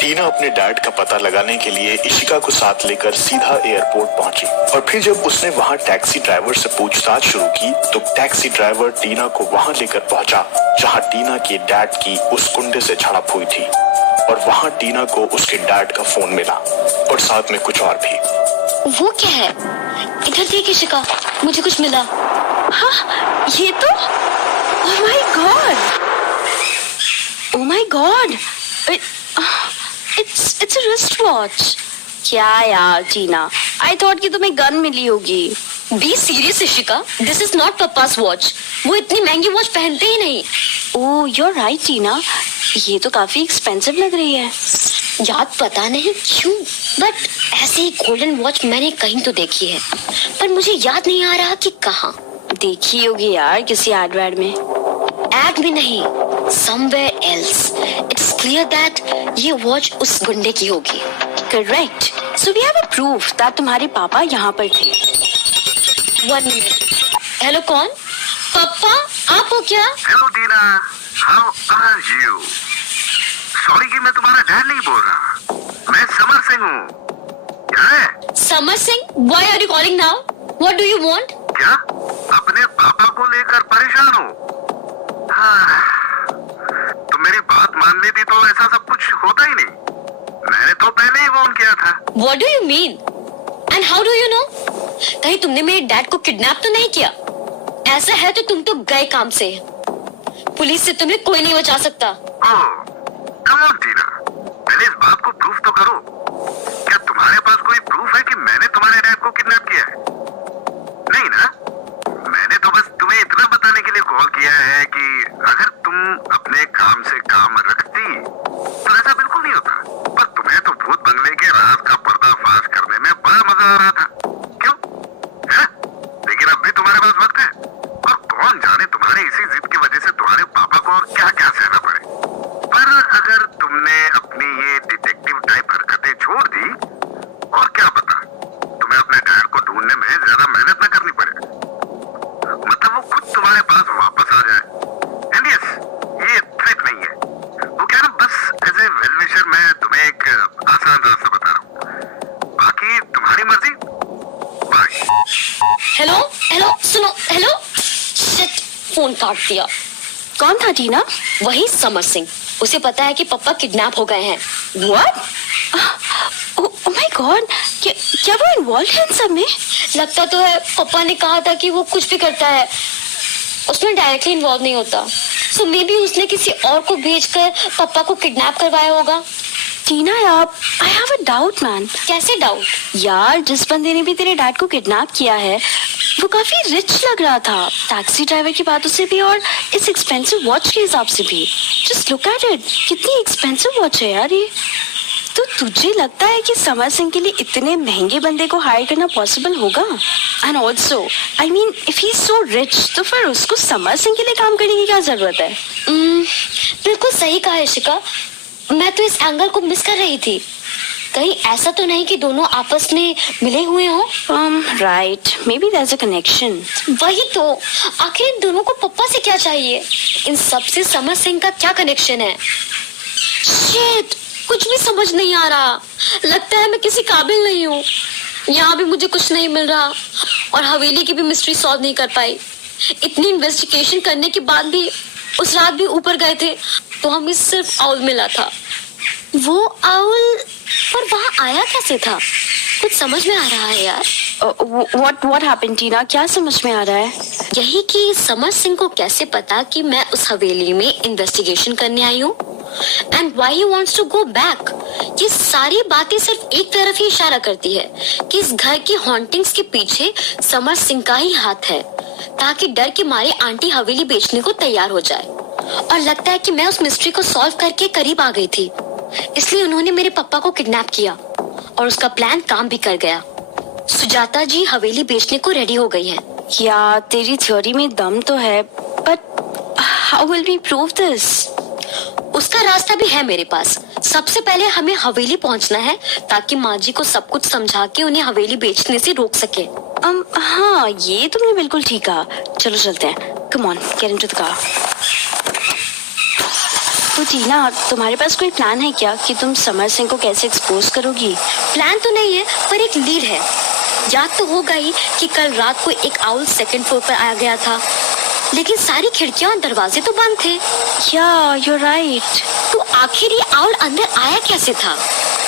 टीना अपने डैड का पता लगाने के लिए इशिका को साथ लेकर सीधा एयरपोर्ट पहुंची और फिर जब उसने वहां टैक्सी ड्राइवर से पूछताछ शुरू की तो टैक्सी ड्राइवर टीना को वहां लेकर पहुंचा जहां टीना के डैड की उस गुंडे से झड़प हुई थी और वहां टीना को उसके डैड का फोन मिला और साथ में कुछ और भी। वो क्या है? इधर देख इशिका, मुझे कुछ मिला। हाँ, ये तो oh my God it's a wrist watch. क्या यार टीना, आई थॉट कि तुम्हें गन मिली होगी। Be serious Ishika, this is not papa's watch. वो इतनी महंगी वॉच पहनते ही नहीं। Oh you are right Tina, ये तो काफी एक्सपेंसिव लग रही है। याद पता नहीं क्यों, बट ऐसी ही गोल्डन वॉच मैंने कहीं तो देखी है, पर मुझे याद नहीं आ रहा कि कहाँ। देखी होगी यार किसी एड में। एड में नहीं, somewhere else. It's clear that ये वॉच उस गुंडे की होगी। Correct. So we have a proof that तुम्हारे पापा यहाँ पर थे। 1 minute. हेलो, कौन? पापा, आप हो क्या? Hello Tina, how are you? Sorry कि मैं तुम्हारा डैड नहीं बोल रहा, मैं समर सिंह हूँ। क्या है? Samar Singh? Why are you calling now? What do you want? क्या? अपने पापा को लेकर परेशान हो? तो मेरी बात मान लेती तो ऐसा सब कुछ होता ही नहीं। मैंने तो पहले ही फोन किया था। What do you mean? And how do you know? कहीं तुमने मेरे डैड को किडनैप तो नहीं किया? ऐसा है तो तुम तो गए काम से। पुलिस से तुम्हें कोई नहीं बचा सकता। ओह, come on टीना, पहले इस बात को प्रूफ तो करो। क्या तुम्हारे पास कोई प्रूफ है कि मैंने तुम्हारे डैड को किडनैप किया है? नहीं ना? मैंने तो बस तुम्हें इतना बताने के लिए कॉल किया है कि अगर तुम अपने काम से काम रखती तो ऐसा बिल्कुल नहीं होता। पर तुम्हें तो भूत बंगले के राज का पर्दाफाश करने में बड़ा मजा आ रहा था। क्यों है? लेकिन अब भी तुम्हारे पास वक्त है और कौन जाने तुम्हारी इसी जिद की वजह से तुम्हारे पापा को और क्या क्या सहना पड़े। पर अगर तुमने अपनी ये डिटेक्टिव टाइप हरकतें छोड़ दी और क्या पता तुम्हें अपने डैड को ढूंढने में ज्यादा मेहनत न करनी पड़े, मतलब वो खुद तुम्हारे पास वापस आ जाए। एंड यस, ये थ्रेट नहीं है, वो क्या ना, बस एज ए वेल विशर मैं तुम्हें एक आसान रास्ता बता रहा हूँ, बाकी तुम्हारी मर्जी। बाय। हेलो हेलो, सुनो, हेलो। शिट, फोन काट दिया। कौन था टीना? वही समर सिंह। उसे पता है कि पापा किडनैप हो गए हैं। What? Oh my God, क्या वो इन्वॉल्व है इन सब में? लगता तो है, पापा ने कहा था कि वो कुछ भी करता है, उसमें डायरेक्टली इन्वॉल्व नहीं होता। सो मे बी उसने किसी और को भेजकर पापा को किडनैप करवाया होगा। टीना यार, I have a doubt man। कैसे डाउट? यार जिस बंदे ने भी तेरे डैड को किडनैप किया है वो काफी रिच लग रहा था, टैक्सी ड्राइवर की बातों से भी और इस एक्सपेंसिव वॉच के हिसाब से भी। जस्ट लुक एट इट, कितनी एक्सपेंसिव वॉच है यार ये। तो तुझे लगता है कि समर सिंह के लिए इतने महंगे बंदे को हायर करना पॉसिबल होगा? And also I mean if he is so rich तो फिर उसको समर सिंह के लिए काम करने की क्या जरूरत है? बिल्कुल सही कहा इशिका, मैं तो इस एंगल को मिस कर रही थी। कहीं ऐसा तो नहीं कि दोनों आपस में मिले हुए हो? Right, maybe there is a connection. वही तो, आखिर इन दोनों को पप्पा से क्या चाहिए? इन सब से समर सिंह का क्या कनेक्शन है? शिट, कुछ भी समझ नहीं आ रहा। लगता है मैं किसी काबिल नहीं हूँ। यहाँ भी मुझे कुछ नहीं मिल रहा और हवेली की भी मिस्ट्री सॉल्व नहीं कर पाई। इतनी इन्वेस्टिगेशन करने के बाद भी उस रात भी ऊपर गए थे तो हमें सिर्फ आउल मिला था। वो आउल पर वहाँ आया कैसे था? कुछ समझ में आ रहा है यार। What happened टीना? क्या समझ में आ रहा है? यही कि समर सिंह को कैसे पता कि मैं उस हवेली में इन्वेस्टिगेशन करने आई हूँ and why he wants to go back. ये सारी बातें सिर्फ एक तरफ ही इशारा करती है कि इस घर की हॉन्टिंग्स के पीछे समर सिंह का ही हाथ है, ताकि डर के मारे आंटी हवेली बेचने को तैयार हो जाए। और लगता है कि मैं उस मिस्ट्री को सॉल्व करके करीब आ गई थी, इसलिए उन्होंने मेरे पापा को किडनैप किया और उसका प्लान काम भी कर गया। सुजाता जी हवेली बेचने को रेडी हो गई हैं। या तेरी थ्योरी में दम तो है, but how will we prove this? उसका रास्ता भी है मेरे पास। सबसे पहले हमें हवेली पहुंचना है ताकि माँ जी को सब कुछ समझा के उन्हें हवेली बेचने से रोक सके। हाँ, ये तुमने बिल्कुल ठीक कहा। चलो चलते हैं। Come on, get into the car. तो टीना, तुम्हारे पास कोई प्लान है क्या कि तुम समर सिंह को कैसे एक्सपोज करोगी? प्लान तो नहीं है, पर एक लीड है। याद तो होगा ही कि कल रात को एक आउल सेकंड फ्लोर पर आ गया था, लेकिन सारी खिड़कियां और दरवाजे तो बंद थे। या यू राइट। तो आखिर ये आउल अंदर आया कैसे था?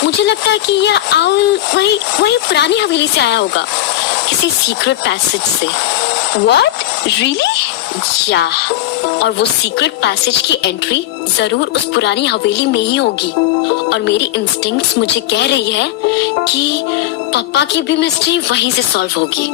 मुझे लगता है कि यह आउल वही पुरानी हवेली से आया होगा, किसी सीक्रेट पैसेज से। व्हाट? रियली? या, और वो सीक्रेट पैसेज की एंट्री जरूर उस पुरानी हवेली में ही होगी। और मेरी इंस्टिंक्ट्स मुझे कह रही है कि पापा की भी मिस्ट्री वहीं से सॉल्व होगी।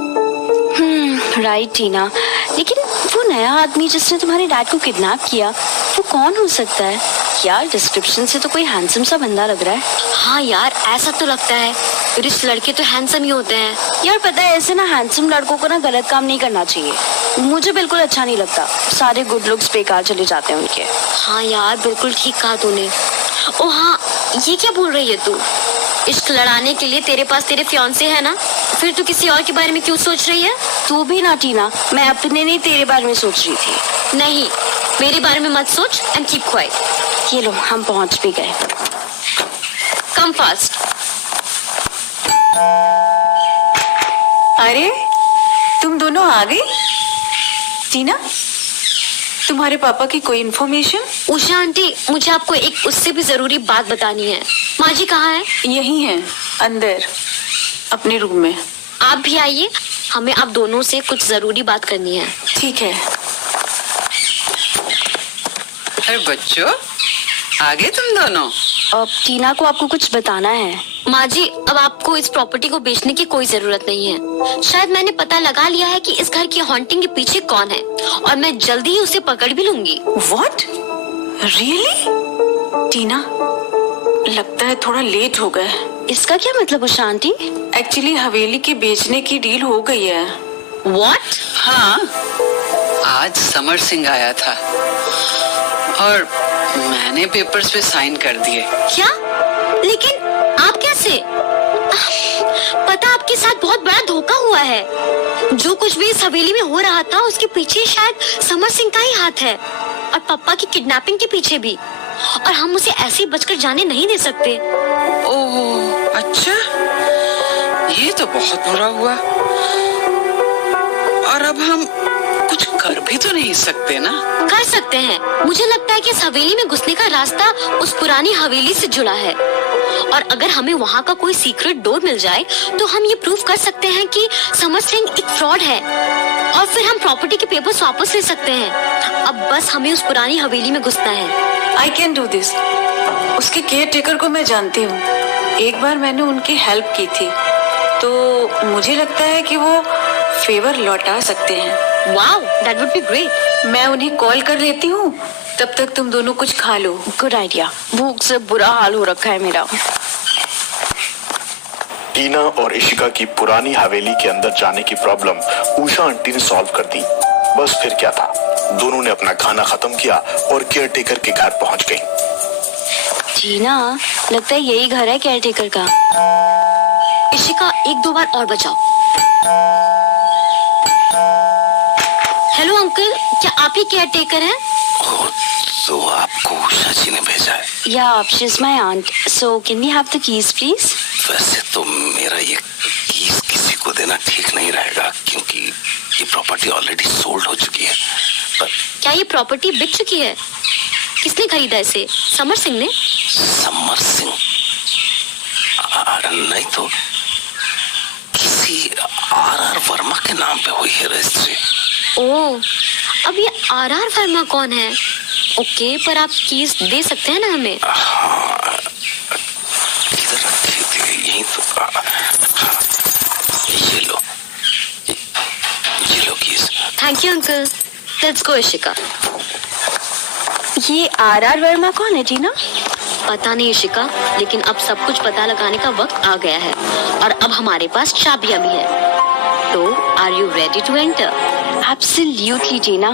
राइट टीना, लेकिन वो नया आदमी जिसने तुम्हारे डैड को किडनैप किया, वो कौन हो सकता है? यार डिस्क्रिप्शन से तो कोई हैंडसम सा बंदा लग रहा है। हाँ यार, ऐसा तो लगता है। रिच लड़के तो हैंडसम ही होते हैं। यार पता है, ऐसे ना हैंडसम लड़कों को ना गलत काम नहीं करना चाहिए। मुझे बिल्कुल अच्छा नहीं लगता, सारे गुड लुक्स बेकार चले जाते हैं उनके। हाँ यार, बिल्कुल ठीक कहा तूने। ओ हाँ, ये क्या बोल रही है तू? इश्क लड़ाने के लिए तेरे पास तेरे फियांसे है ना, फिर तू किसी और के बारे में क्यों सोच रही है? तू भी ना टीना, मैं अपने नहीं तेरे बारे में सोच रही थी। नहीं, मेरे बारे में मत सोच एंड कीप क्वाइट। ये लो, हम पहुंच भी गए। Come fast. अरे तुम दोनों आ गई? टीना, तुम्हारे पापा की कोई इन्फॉर्मेशन? उषा आंटी, मुझे आपको एक उससे भी जरूरी बात बतानी है। माँ जी कहाँ है? यही है, अंदर अपने रूम में। आप भी आइए, हमें आप दोनों से कुछ जरूरी बात करनी है। ठीक है। अरे बच्चों, आ गए तुम दोनों? अब टीना को आपको कुछ बताना है। माँ जी, अब आपको इस प्रॉपर्टी को बेचने की कोई जरूरत नहीं है। शायद मैंने पता लगा लिया है कि इस घर की हॉन्टिंग के पीछे कौन है, और मैं जल्दी ही उसे पकड़ भी लूंगी। व्हाट? रियली? टीना, लगता है थोड़ा लेट हो गए। इसका क्या मतलब उषा आंटी? एक्चुअली हवेली के बेचने की डील हो गई है। What? हाँ, आज समर सिंह आया था और मैंने पेपर्स पे साइन कर दिए। क्या? लेकिन आप कैसे? पता, आपके साथ बहुत बड़ा धोखा हुआ है। जो कुछ भी इस हवेली में हो रहा था, उसके पीछे शायद समर सिंह का ही हाथ है, और पापा की किडनैपिंग के पीछे भी। और हम उसे ऐसे ही बचकर जाने नहीं दे सकते। ओह अच्छा, ये तो बहुत बुरा हुआ। और अब हम कुछ कर भी तो नहीं सकते ना? कर सकते हैं। मुझे लगता है कि इस हवेली में घुसने का रास्ता उस पुरानी हवेली से जुड़ा है, और अगर हमें वहाँ का कोई सीक्रेट डोर मिल जाए तो हम ये प्रूव कर सकते हैं कि समर सिंह एक फ्रॉड है, और फिर हम प्रॉपर्टी के पेपर्स वापस ले सकते हैं। अब बस हमें उस पुरानी हवेली में घुसना है। I can do this. उसके केयर टेकर को मैं जानती हूँ, एक बार मैंने उनकी हेल्प की थी, तो मुझे लगता है कि वो फेवर लौटा सकते हैं। Wow, that would be great. मैं उन्हें कॉल कर लेती हूँ, तब तक तुम दोनों कुछ खा लो। Good idea. भूख से बुरा हाल हो रखा है मेरा। टीना और इशिका की पुरानी हवेली के अंदर जाने की प्रॉब्लम उषा आंटी ने सॉल्व कर दी। बस फिर क्या था, दोनों ने अपना खाना खत्म किया और केयरटेकर के घर पहुंच गई। टीना, लगता है यही घर है केयरटेकर का। इशिका, एक दो बार और बचाओ। हेलो अंकल, क्या आप ही केयर टेकर हैं? तो आपको उषा जी ने भेजा है? Yeah, she's my aunt. So can we have the keys, please? वैसे तो मेरा ये कीज किसी को देना ठीक नहीं रहेगा, क्योंकि ये प्रॉपर्टी ऑलरेडी सोल्ड हो चुकी है। पर क्या ये प्रॉपर्टी बिक चुकी है? किसने खरीदा इसे? समर सिंह ने? समर सिंह? नहीं तो किसी आर वर्मा के नाम पे हुई है रजिस्ट्री। ओह, अब ये आर वर्मा कौन है? ओके, पर आप कीज दे सकते हैं ना हमें? हाँ, इधर रखी थी, यहीं तो। हाँ, ये लो keys. Thank you uncle. Let's go Ishika. ये आर वर्मा कौन है टीना? पता नहीं इशिका, लेकिन अब सब कुछ पता लगाने का वक्त आ गया है, और अब हमारे पास चाबियां भी है। तो are you ready to enter? Absolutely, Tina.